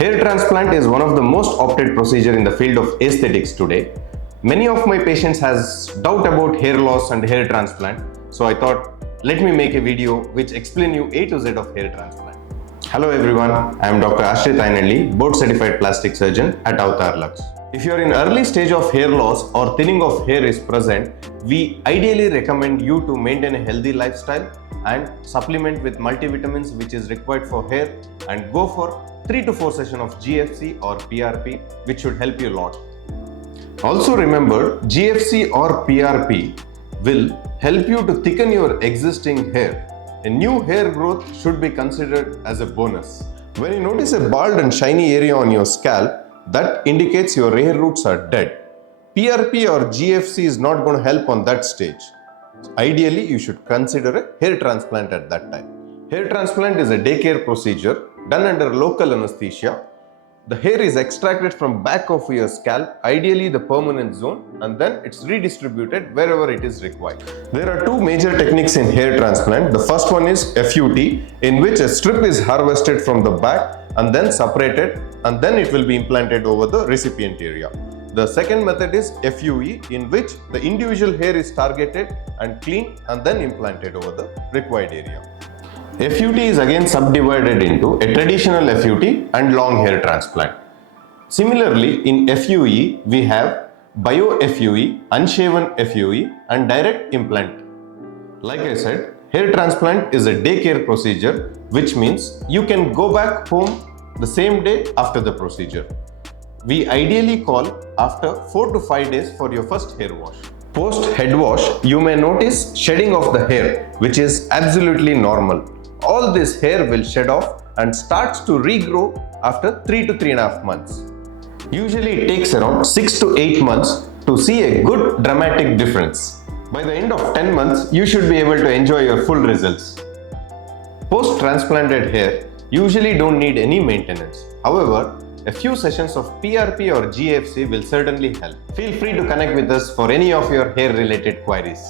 Hair transplant is one of the most opted procedure in the field of aesthetics today. Many of my patients has doubt about hair loss and hair transplant, so I thought let me make a video which explain you A to Z of hair transplant. Hello everyone, I am Dr. Ashrit Ainelli, board certified plastic surgeon at Avatar Lux. If you are in early stage of hair loss or thinning of hair is present, we ideally recommend you to maintain a healthy lifestyle and supplement with multivitamins which is required for hair and go for 3 to 4 sessions of GFC or PRP, which should help you a lot. Also remember, GFC or PRP will help you to thicken your existing hair. A new hair growth should be considered as a bonus. When you notice a bald and shiny area on your scalp, that indicates your hair roots are dead. PRP or GFC is not going to help on that stage. Ideally, you should consider a hair transplant at that time. Hair transplant is a daycare procedure done under local anesthesia. The hair is extracted from back of your scalp, ideally the permanent zone, and then it's redistributed wherever it is required. There are two major techniques in hair transplant. The first one is FUT, in which a strip is harvested from the back and then separated, and then it will be implanted over the recipient area. The second method is FUE, in which the individual hair is targeted and cleaned and then implanted over the required area. FUT is again subdivided into a traditional FUT and long hair transplant. Similarly, in FUE, we have Bio-FUE, unshaven FUE and direct implant. Like I said, hair transplant is a daycare procedure, which means you can go back home the same day after the procedure. We ideally call after 4 to 5 days for your first hair wash. Post head wash, you may notice shedding of the hair, which is absolutely normal. All this hair will shed off and starts to regrow after 3 to 3.5 months. Usually it takes around 6 to 8 months to see a good dramatic difference. By the end of 10 months, you should be able to enjoy your full results. Post-transplanted hair usually don't need any maintenance. However, a few sessions of PRP or GFC will certainly help. Feel free to connect with us for any of your hair related queries.